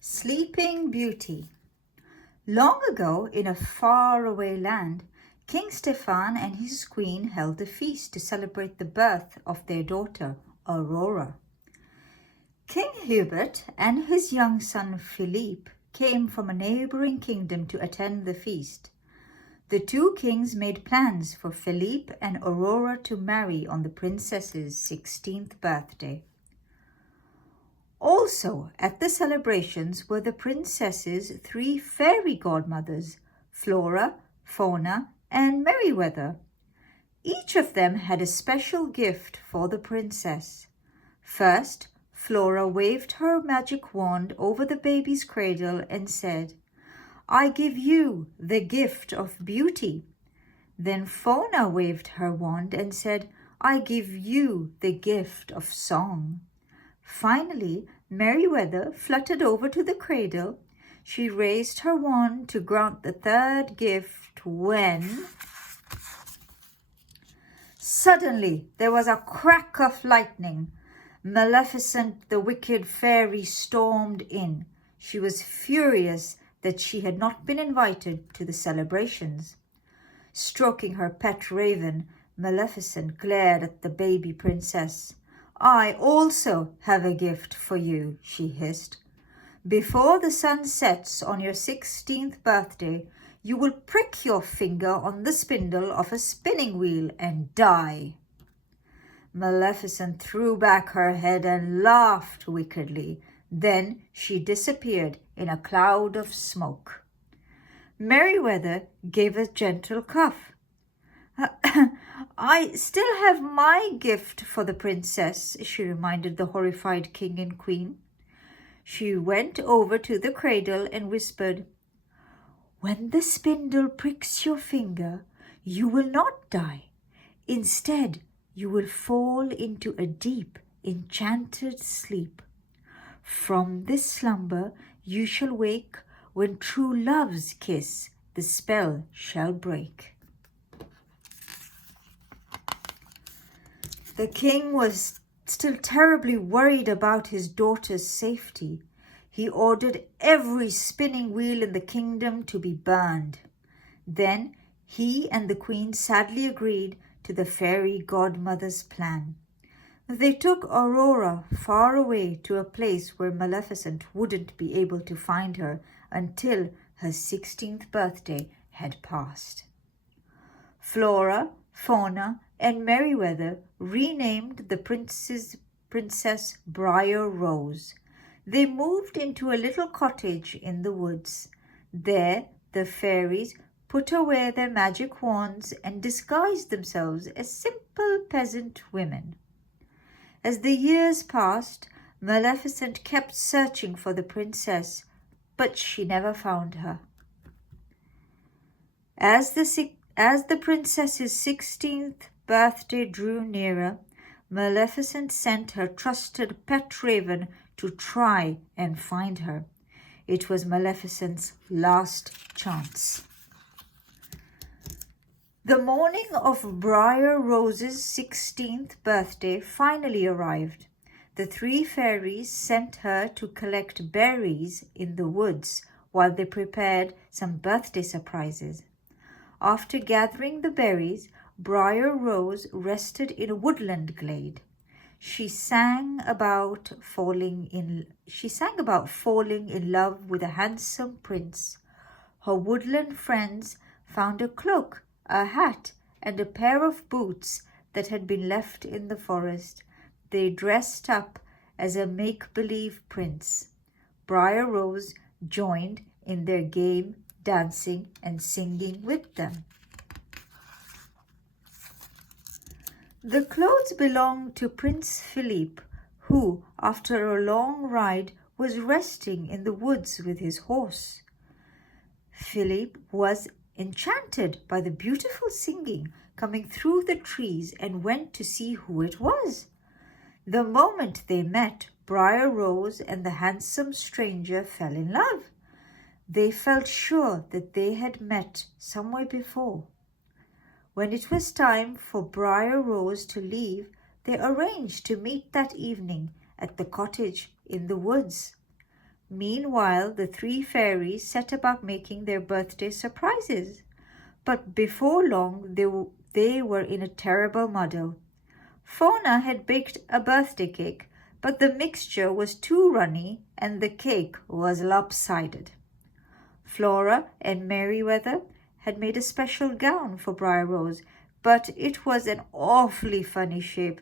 Sleeping Beauty. Long ago, in a faraway land, King Stefan and his queen held a feast to celebrate the birth of their daughter, Aurora. King Hubert and his young son Philippe came from a neighboring kingdom to attend the feast. The two kings made plans for Philippe and Aurora to marry on the princess's 16th birthday. Also at the celebrations were the princess's three fairy godmothers, Flora, Fauna, and Merryweather. Each of them had a special gift for the princess. First, Flora waved her magic wand over the baby's cradle and said, "I give you the gift of beauty." Then Fauna waved her wand and said, "I give you the gift of song." Finally, Merryweather fluttered over to the cradle. She raised her wand to grant the third gift when suddenly there was a crack of lightning. Maleficent, the wicked fairy, stormed in. She was furious that she had not been invited to the celebrations. Stroking her pet raven, Maleficent glared at the baby princess. "I also have a gift for you," she hissed. "Before the sun sets on your 16th birthday, you will prick your finger on the spindle of a spinning wheel and die." Maleficent threw back her head and laughed wickedly. Then she disappeared in a cloud of smoke. Merryweather gave a gentle cough. "I still have my gift for the princess," she reminded the horrified king and queen. She went over to the cradle and whispered, "When the spindle pricks your finger, you will not die. Instead, you will fall into a deep, enchanted sleep. From this slumber you shall wake when true love's kiss the spell shall break." The king was still terribly worried about his daughter's safety. He ordered every spinning wheel in the kingdom to be burned. Then he and the queen sadly agreed to the fairy godmother's plan. They took Aurora far away to a place where Maleficent wouldn't be able to find her until her 16th birthday had passed. Flora, Fauna, and Merryweather renamed the Princess Briar Rose. They moved into a little cottage in the woods. There the fairies put away their magic wands and disguised themselves as simple peasant women. As the years passed, Maleficent kept searching for the princess, but she never found her. As the princess's 16th birthday drew nearer, Maleficent sent her trusted pet raven to try and find her. It was Maleficent's last chance. The morning of Briar Rose's 16th birthday finally arrived. The three fairies sent her to collect berries in the woods while they prepared some birthday surprises. After gathering the berries, Briar Rose rested in a woodland glade. She sang about falling in love with a handsome prince. Her woodland friends found a cloak, a hat, and a pair of boots that had been left in the forest. They dressed up as a make-believe prince. Briar Rose joined in their game, dancing and singing with them. The clothes belonged to Prince Philippe, who, after a long ride, was resting in the woods with his horse. Philippe was enchanted by the beautiful singing coming through the trees and went to see who it was. The moment they met, Briar Rose and the handsome stranger fell in love. They felt sure that they had met somewhere before. When it was time for Briar Rose to leave, they arranged to meet that evening at the cottage in the woods. Meanwhile, the three fairies set about making their birthday surprises. But before long, they were in a terrible muddle. Fauna had baked a birthday cake, but the mixture was too runny and the cake was lopsided. Flora and Merryweather had made a special gown for Briar Rose, but it was an awfully funny shape.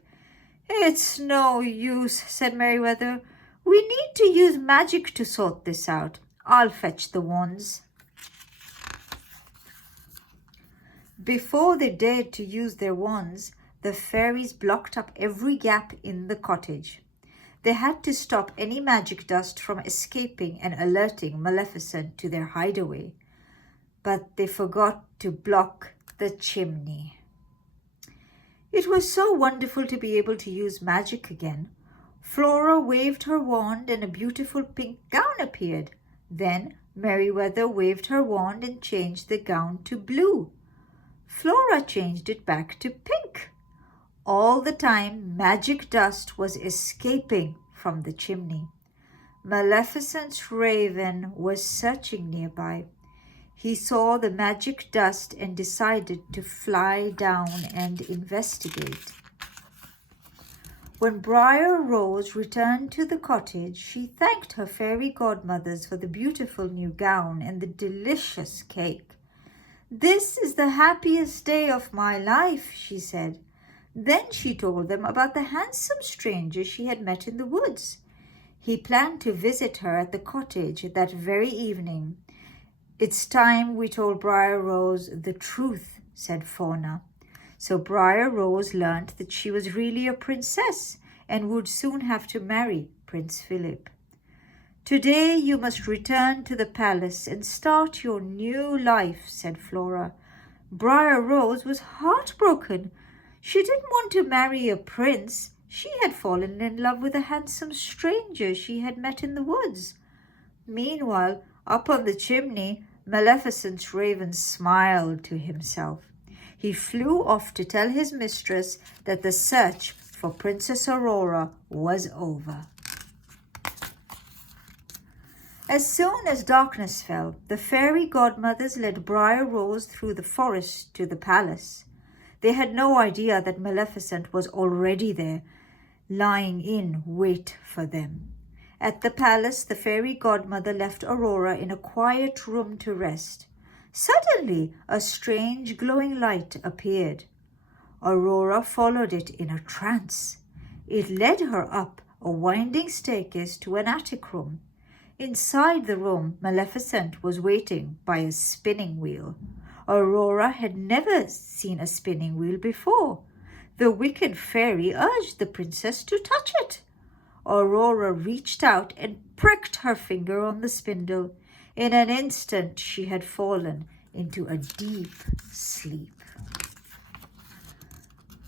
"It's no use," said Merryweather. "We need to use magic to sort this out. I'll fetch the wands." Before they dared to use their wands, the fairies blocked up every gap in the cottage. They had to stop any magic dust from escaping and alerting Maleficent to their hideaway. But they forgot to block the chimney. It was so wonderful to be able to use magic again. Flora waved her wand and a beautiful pink gown appeared. Then Merryweather waved her wand and changed the gown to blue. Flora changed it back to pink. All the time, magic dust was escaping from the chimney. Maleficent's raven was searching nearby. He saw the magic dust and decided to fly down and investigate. When Briar Rose returned to the cottage, she thanked her fairy godmothers for the beautiful new gown and the delicious cake. "This is the happiest day of my life," she said. Then she told them about the handsome stranger she had met in the woods. He planned to visit her at the cottage that very evening. "It's time we told Briar Rose the truth," said Fauna. So Briar Rose learned that she was really a princess and would soon have to marry Prince Philip. "Today you must return to the palace and start your new life," said Flora. Briar Rose was heartbroken. She didn't want to marry a prince. She had fallen in love with a handsome stranger she had met in the woods. Meanwhile, up on the chimney, Maleficent's raven smiled to himself. He flew off to tell his mistress that the search for Princess Aurora was over. As soon as darkness fell, the fairy godmothers led Briar Rose through the forest to the palace. They had no idea that Maleficent was already there, lying in wait for them. At the palace, the fairy godmother left Aurora in a quiet room to rest. Suddenly, a strange glowing light appeared. Aurora followed it in a trance. It led her up a winding staircase to an attic room. Inside the room, Maleficent was waiting by a spinning wheel. Aurora had never seen a spinning wheel before. The wicked fairy urged the princess to touch it. Aurora reached out and pricked her finger on the spindle. In an instant, she had fallen into a deep sleep.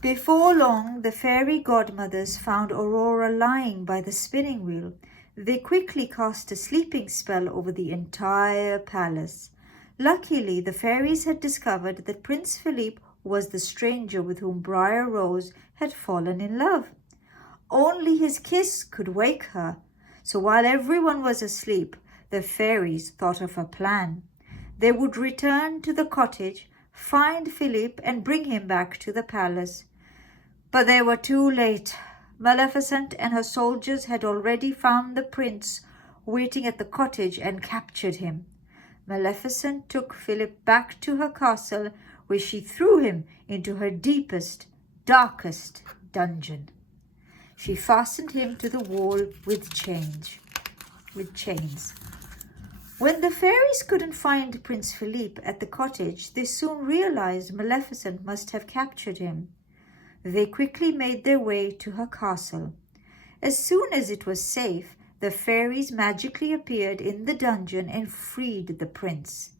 Before long, the fairy godmothers found Aurora lying by the spinning wheel. They quickly cast a sleeping spell over the entire palace. Luckily, the fairies had discovered that Prince Philip was the stranger with whom Briar Rose had fallen in love. Only his kiss could wake her. So while everyone was asleep, the fairies thought of a plan. They would return to the cottage, find Philip, and bring him back to the palace. But they were too late. Maleficent and her soldiers had already found the prince waiting at the cottage and captured him. Maleficent took Philip back to her castle, where she threw him into her deepest, darkest dungeon. She fastened him to the wall with chains. When the fairies couldn't find Prince Philip at the cottage, they soon realized Maleficent must have captured him. They quickly made their way to her castle. As soon as it was safe, the fairies magically appeared in the dungeon and freed the prince.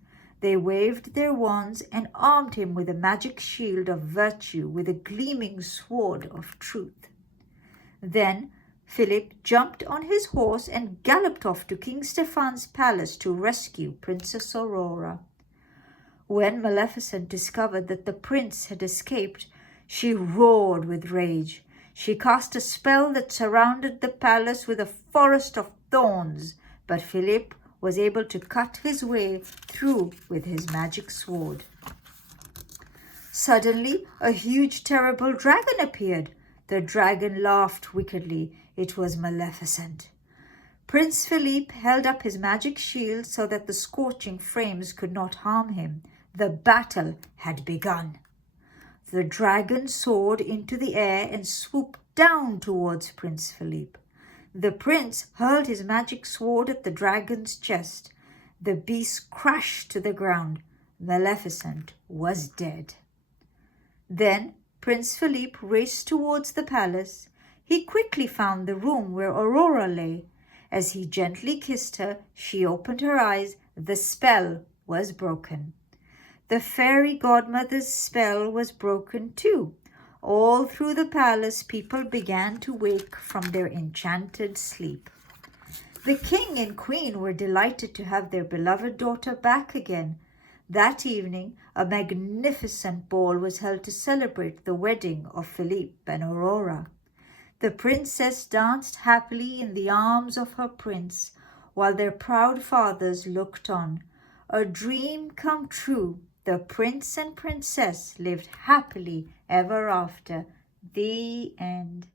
They waved their wands and armed him with a magic shield of virtue with a gleaming sword of truth. Then Philip jumped on his horse and galloped off to King Stephan's palace to rescue Princess Aurora. When Maleficent discovered that the prince had escaped, she roared with rage. She cast a spell that surrounded the palace with a forest of thorns. but Philip was able to cut his way through with his magic sword. Suddenly, a huge, terrible dragon appeared. The dragon laughed wickedly. It was Maleficent. Prince Philippe held up his magic shield so that the scorching flames could not harm him. The battle had begun. The dragon soared into the air and swooped down towards Prince Philippe. The prince hurled his magic sword at the dragon's chest. The beast crashed to the ground. Maleficent was dead. Then Prince Philippe raced towards the palace. He quickly found the room where Aurora lay. As he gently kissed her, she opened her eyes. The spell was broken. The fairy godmother's spell was broken too. All through the palace, people began to wake from their enchanted sleep. The king and queen were delighted to have their beloved daughter back again. That evening, a magnificent ball was held to celebrate the wedding of Philippe and Aurora. The princess danced happily in the arms of her prince, while their proud fathers looked on. A dream come true. The prince and princess lived happily ever after. The end.